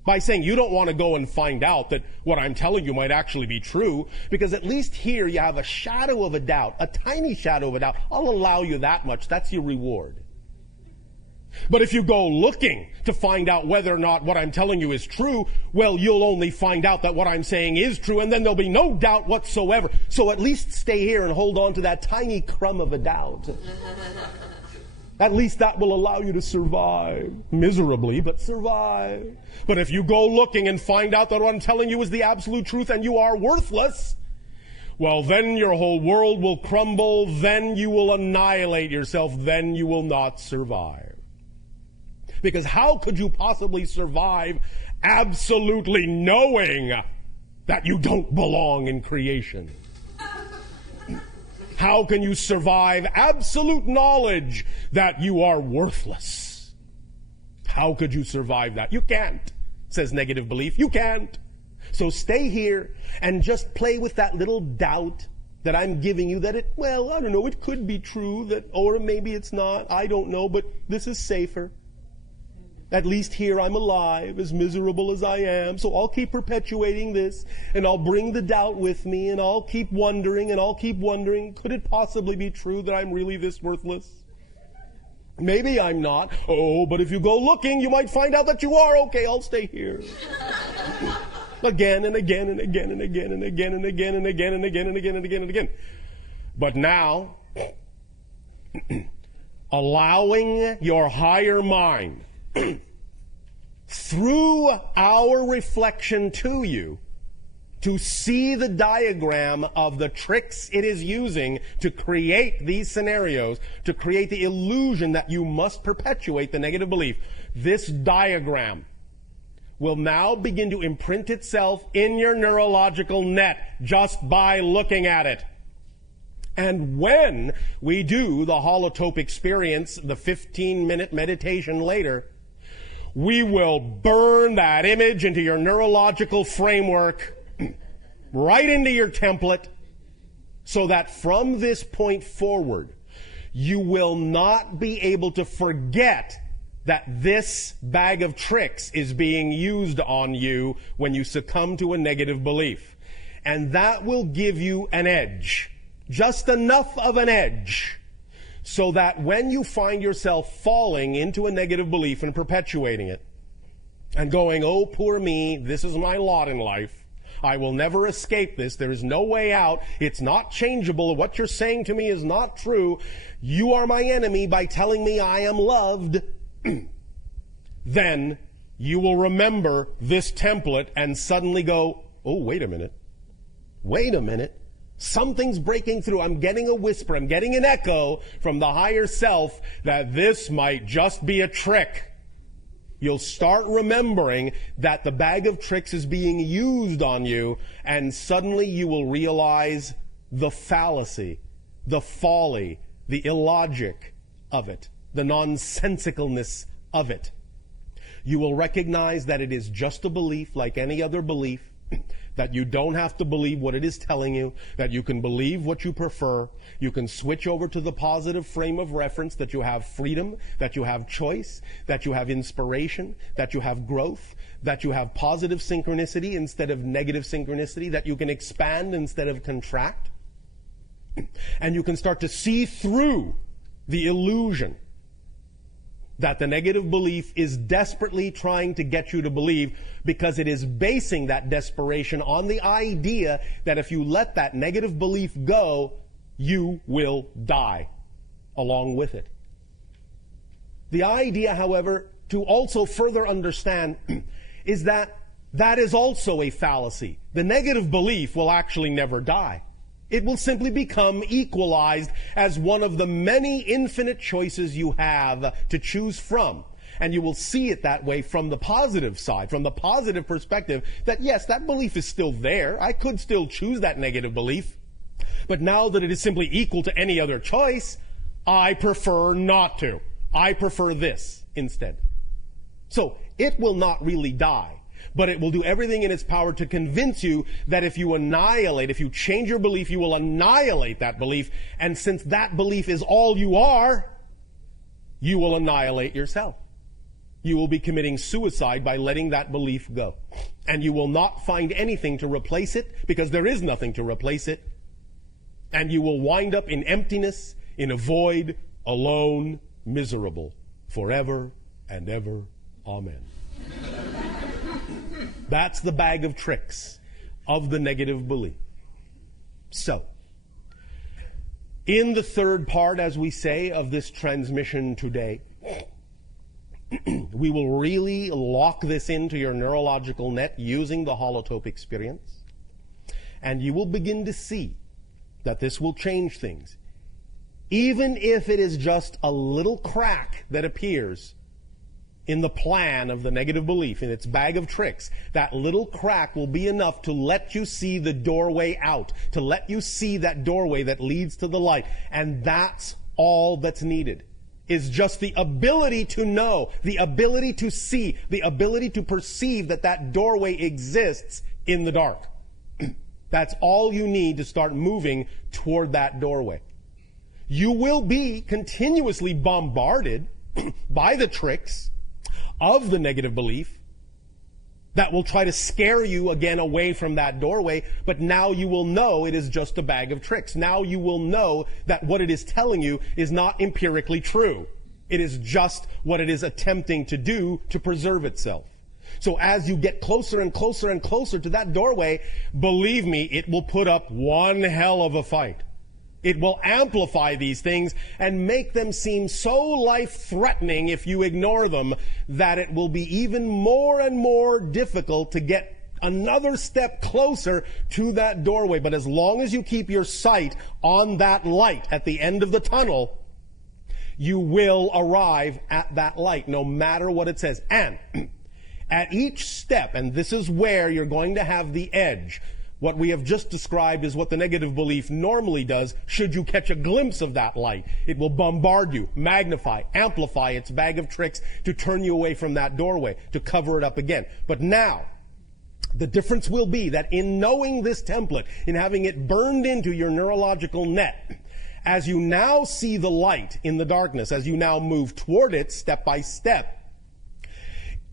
by saying you don't want to go and find out that what I'm telling you might actually be true, because at least here you have a shadow of a doubt, a tiny shadow of a doubt. I'll allow you that much. That's your reward. But if you go looking to find out whether or not what I'm telling you is true, well, you'll only find out that what I'm saying is true, and then there'll be no doubt whatsoever. So at least stay here and hold on to that tiny crumb of a doubt. At least that will allow you to survive. Miserably, but survive. But if you go looking and find out that what I'm telling you is the absolute truth and you are worthless, well, then your whole world will crumble. Then you will annihilate yourself. Then you will not survive. Because how could you possibly survive absolutely knowing that you don't belong in creation? How can you survive absolute knowledge that you are worthless? How could you survive that? You can't, says negative belief. You can't. So stay here and just play with that little doubt that I'm giving you, that it, well, I don't know, it could be true, that, or maybe it's not. I don't know, but this is safer. At least here I'm alive, as miserable as I am, so I'll keep perpetuating this, and I'll bring the doubt with me, and I'll keep wondering, could it possibly be true that I'm really this worthless? Maybe I'm not. Oh, but if you go looking, you might find out that you are. Okay, I'll stay here. Again and again and again and again and again and again and again and again and again and again and again. But now, allowing your higher mind through our reflection to you to see the diagram of the tricks it is using to create these scenarios, to create the illusion that you must perpetuate the negative belief. This diagram will now begin to imprint itself in your neurological net just by looking at it. And when we do the holotope experience, the 15-minute meditation later, we will burn that image into your neurological framework, right into your template, so that from this point forward, you will not be able to forget that this bag of tricks is being used on you when you succumb to a negative belief. And that will give you an edge, just enough of an edge, so that when you find yourself falling into a negative belief and perpetuating it, and going, oh, poor me, this is my lot in life, I will never escape this, there is no way out, it's not changeable, what you're saying to me is not true, you are my enemy by telling me I am loved, then you will remember this template and suddenly go, oh, wait a minute, something's breaking through. I'm getting a whisper, I'm getting an echo from the higher self that this might just be a trick. You'll start remembering that the bag of tricks is being used on you, and suddenly you will realize the fallacy, the folly, the illogic of it, the nonsensicalness of it. You will recognize that it is just a belief like any other belief, that you don't have to believe what it is telling you, that you can believe what you prefer, you can switch over to the positive frame of reference, that you have freedom, that you have choice, that you have inspiration, that you have growth, that you have positive synchronicity instead of negative synchronicity, that you can expand instead of contract. And you can start to see through the illusion that the negative belief is desperately trying to get you to believe, because it is basing that desperation on the idea that if you let that negative belief go, you will die along with it. The idea, however, to also further understand is that that is also a fallacy. The negative belief will actually never die. It will simply become equalized as one of the many infinite choices you have to choose from. And you will see it that way from the positive side, from the positive perspective, that yes, that belief is still there. I could still choose that negative belief. But now that it is simply equal to any other choice, I prefer not to. I prefer this instead. So it will not really die. But it will do everything in its power to convince you that if you change your belief, you will annihilate that belief. And since that belief is all you are, you will annihilate yourself. You will be committing suicide by letting that belief go. And you will not find anything to replace it, because there is nothing to replace it. And you will wind up in emptiness, in a void, alone, miserable, forever and ever. Amen. That's the bag of tricks of the negative belief. So, in the third part, as we say, of this transmission today, we will really lock this into your neurological net using the holotope experience. And you will begin to see that this will change things. Even if it is just a little crack that appears in the plan of the negative belief, in its bag of tricks, that little crack will be enough to let you see the doorway out, to let you see that doorway that leads to the light. And that's all that's needed, is just the ability to know, the ability to see, the ability to perceive that that doorway exists in the dark. That's all you need to start moving toward that doorway. You will be continuously bombarded by the tricks of the negative belief that will try to scare you again away from that doorway, but now you will know it is just a bag of tricks. Now you will know that what it is telling you is not empirically true. It is just what it is attempting to do to preserve itself. So as you get closer and closer and closer to that doorway, believe me, it will put up one hell of a fight. It will amplify these things and make them seem so life-threatening if you ignore them that it will be even more and more difficult to get another step closer to that doorway. But as long as you keep your sight on that light at the end of the tunnel, you will arrive at that light, no matter what it says. And at each step, and this is where you're going to have the edge, what we have just described is what the negative belief normally does should you catch a glimpse of that light. It will bombard you, magnify, amplify its bag of tricks to turn you away from that doorway, to cover it up again. But now, the difference will be that in knowing this template, in having it burned into your neurological net, as you now see the light in the darkness, as you now move toward it step by step,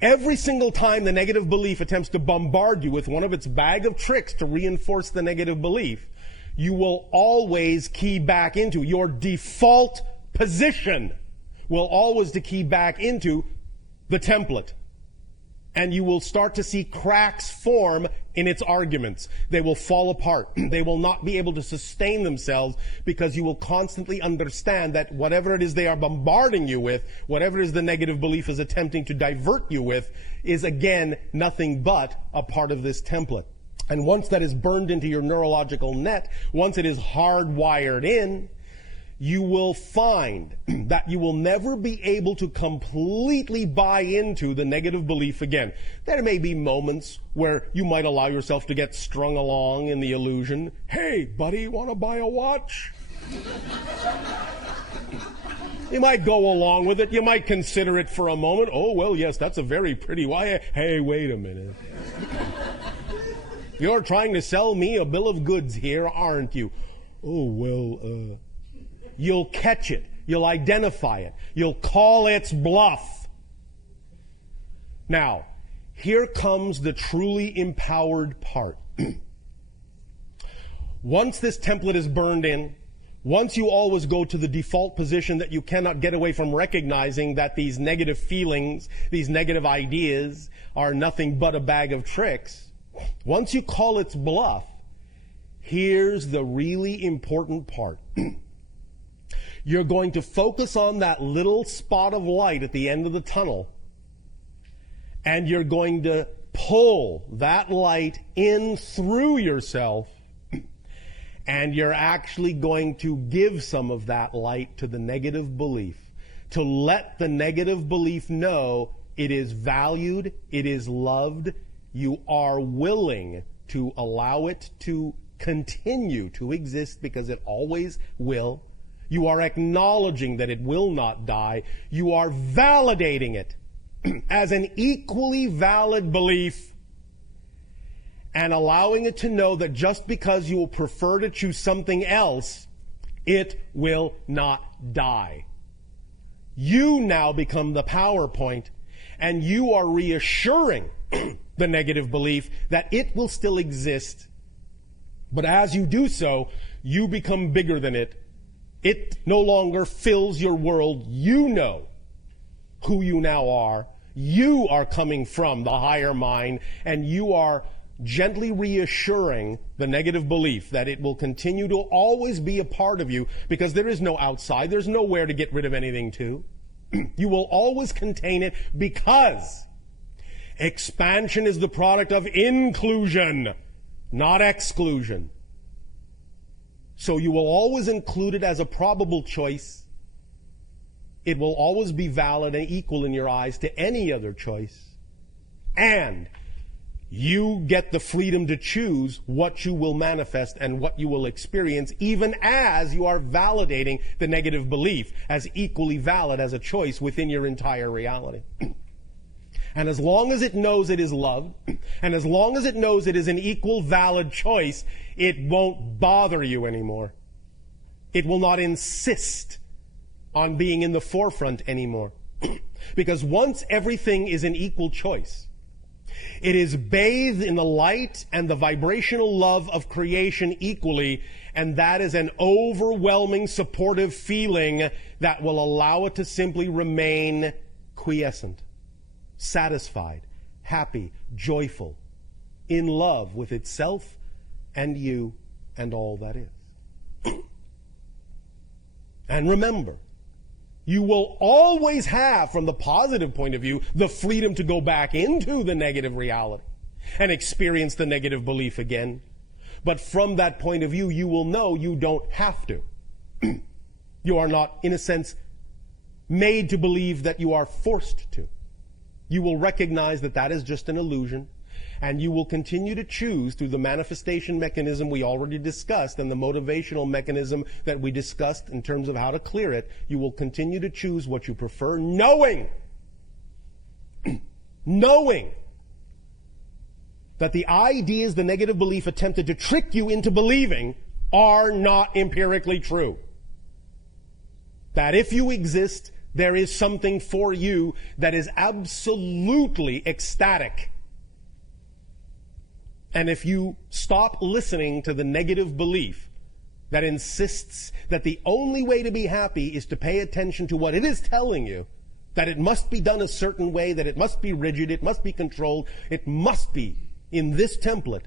every single time the negative belief attempts to bombard you with one of its bag of tricks to reinforce the negative belief, you will always key back into your default position, will always to key back into the template. And you will start to see cracks form in its arguments. They will fall apart. They will not be able to sustain themselves because you will constantly understand that whatever it is they are bombarding you with, whatever it is the negative belief is attempting to divert you with, is again nothing but a part of this template. And once that is burned into your neurological net, once it is hardwired in, you will find that you will never be able to completely buy into the negative belief again. There may be moments where you might allow yourself to get strung along in the illusion. Hey, buddy, want to buy a watch? You might go along with it. You might consider it for a moment. Oh, well, yes, that's a very pretty watch. Hey, wait a minute. You're trying to sell me a bill of goods here, aren't you? Oh, well, you'll catch it. You'll identify it. You'll call its bluff. Now, here comes the truly empowered part. Once this template is burned in, once you always go to the default position that you cannot get away from recognizing that these negative feelings, these negative ideas are nothing but a bag of tricks, once you call its bluff, here's the really important part. You're going to focus on that little spot of light at the end of the tunnel, and you're going to pull that light in through yourself, and you're actually going to give some of that light to the negative belief, to let the negative belief know it is valued, it is loved, you are willing to allow it to continue to exist because it always will. You are acknowledging that it will not die. You are validating it as an equally valid belief and allowing it to know that just because you will prefer to choose something else, it will not die. You now become the PowerPoint, and you are reassuring the negative belief that it will still exist. But as you do so, you become bigger than it. It no longer fills your world. You know who you now are. You are coming from the higher mind, and you are gently reassuring the negative belief that it will continue to always be a part of you because there is no outside. There's nowhere to get rid of anything to. You will always contain it because expansion is the product of inclusion, not exclusion. So you will always include it as a probable choice. It will always be valid and equal in your eyes to any other choice. And you get the freedom to choose what you will manifest and what you will experience, even as you are validating the negative belief as equally valid as a choice within your entire reality. And as long as it knows it is loved, and as long as it knows it is an equal valid choice, it won't bother you anymore. It will not insist on being in the forefront anymore. Because once everything is an equal choice, it is bathed in the light and the vibrational love of creation equally, and that is an overwhelming supportive feeling that will allow it to simply remain quiescent, satisfied, happy, joyful, in love with itself and you and all that is. And remember, you will always have, from the positive point of view, the freedom to go back into the negative reality and experience the negative belief again. But from that point of view, you will know you don't have to. You are not, in a sense, made to believe that you are forced to. You will recognize that that is just an illusion, and you will continue to choose through the manifestation mechanism we already discussed and the motivational mechanism that we discussed in terms of how to clear it. You will continue to choose what you prefer, knowing that the ideas the negative belief attempted to trick you into believing are not empirically true. That if you exist, there is something for you that is absolutely ecstatic. And if you stop listening to the negative belief that insists that the only way to be happy is to pay attention to what it is telling you, that it must be done a certain way, that it must be rigid, it must be controlled, it must be in this template.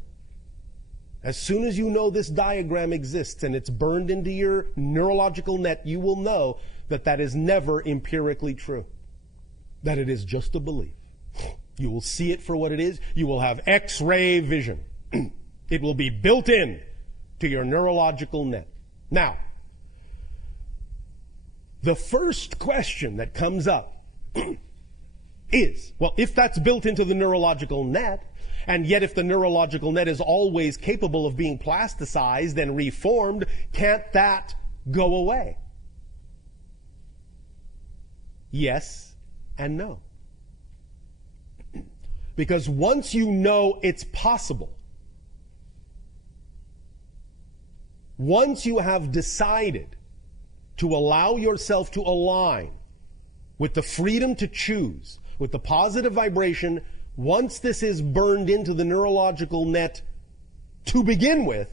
As soon as you know this diagram exists and it's burned into your neurological net, you will know that that is never empirically true. That it is just a belief. You will see it for what it is. You will have X-ray vision. It will be built in to your neurological net. Now, the first question that comes up is, well, if that's built into the neurological net, and yet if the neurological net is always capable of being plasticized and reformed, can't that go away? Yes and no. Because once you know it's possible, once you have decided to allow yourself to align with the freedom to choose, with the positive vibration, once this is burned into the neurological net to begin with,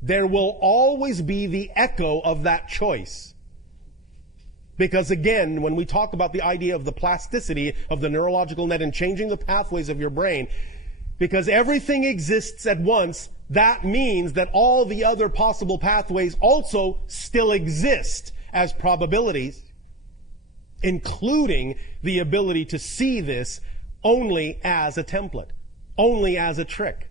there will always be the echo of that choice. Because again, when we talk about the idea of the plasticity of the neurological net and changing the pathways of your brain, because everything exists at once, that means that all the other possible pathways also still exist as probabilities, including the ability to see this only as a template, only as a trick.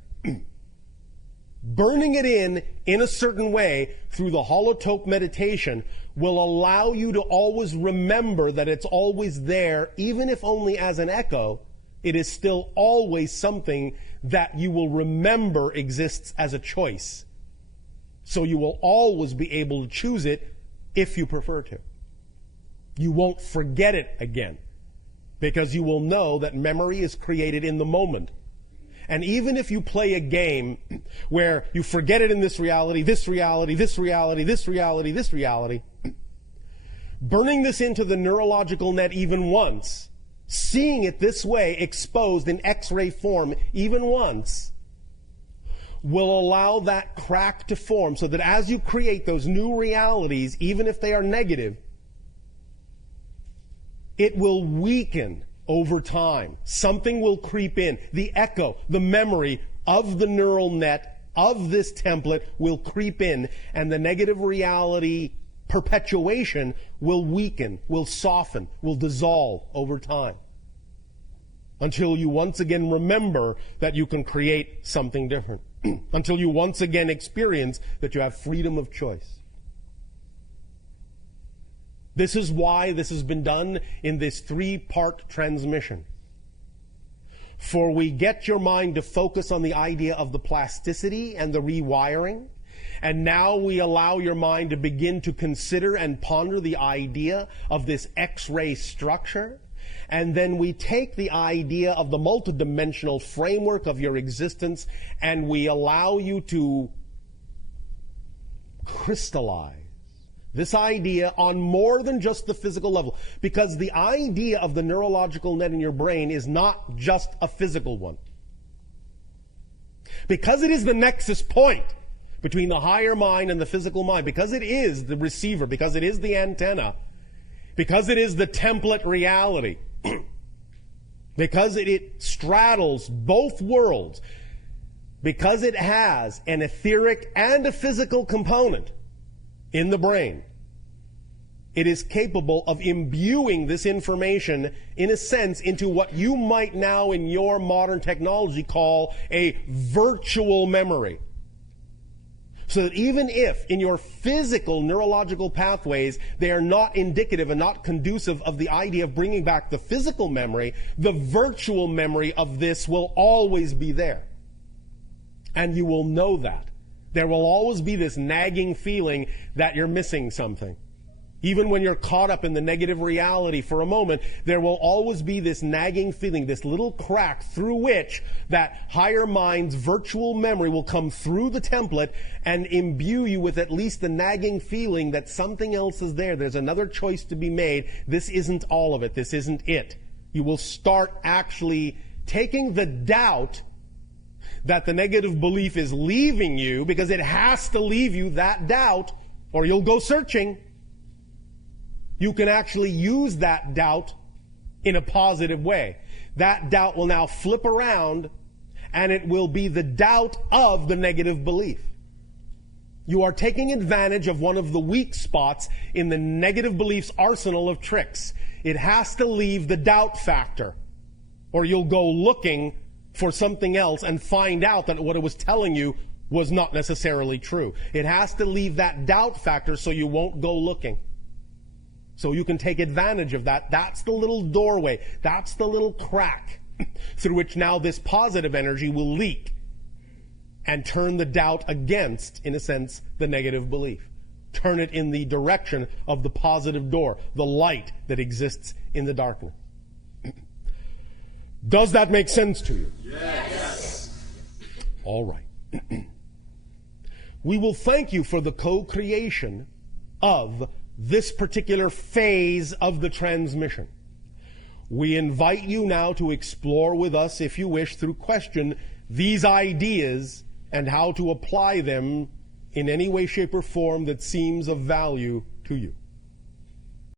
Burning it in a certain way through the holotope meditation will allow you to always remember that it's always there, even if only as an echo. It is still always something that you will remember exists as a choice. So you will always be able to choose it if you prefer to. You won't forget it again, because you will know that memory is created in the moment. And even if you play a game where you forget it in this reality, this reality, this reality, this reality, this reality, burning this into the neurological net even once, seeing it this way exposed in X-ray form even once, will allow that crack to form so that as you create those new realities, even if they are negative, it will weaken over time. Something will creep in. The echo, the memory of the neural net, of this template will creep in, and the negative reality perpetuation will weaken, will soften, will dissolve over time. Until you once again remember that you can create something different. Until you once again experience that you have freedom of choice. This is why this has been done in this 3-part transmission. For we get your mind to focus on the idea of the plasticity and the rewiring, and now we allow your mind to begin to consider and ponder the idea of this X-ray structure, and then we take the idea of the multidimensional framework of your existence and we allow you to crystallize this idea on more than just the physical level. Because the idea of the neurological net in your brain is not just a physical one. Because it is the nexus point between the higher mind and the physical mind, because it is the receiver, because it is the antenna, because it is the template reality, because it straddles both worlds, because it has an etheric and a physical component in the brain, it is capable of imbuing this information, in a sense, into what you might now in your modern technology call a virtual memory. So that even if in your physical neurological pathways they are not indicative and not conducive of the idea of bringing back the physical memory, the virtual memory of this will always be there. And you will know that. There will always be this nagging feeling that you're missing something. Even when you're caught up in the negative reality for a moment, there will always be this nagging feeling, this little crack through which that higher mind's virtual memory will come through the template and imbue you with at least the nagging feeling that something else is there. There's another choice to be made. This isn't all of it. This isn't it. You will start actually taking the doubt that the negative belief is leaving you, because it has to leave you, that doubt, or you'll go searching. You can actually use that doubt in a positive way. That doubt will now flip around, and it will be the doubt of the negative belief. You are taking advantage of one of the weak spots in the negative belief's arsenal of tricks. It has to leave the doubt factor, or you'll go looking for something else and find out that what it was telling you was not necessarily true. It has to leave that doubt factor so you won't go looking. So you can take advantage of that. That's the little doorway. That's the little crack through which now this positive energy will leak and turn the doubt against, in a sense, the negative belief. Turn it in the direction of the positive door, the light that exists in the darkness. Does that make sense to you? Yes. All right. We will thank you for the co-creation of this particular phase of the transmission. We invite you now to explore with us, if you wish, through question, these ideas and how to apply them in any way, shape, or form that seems of value to you.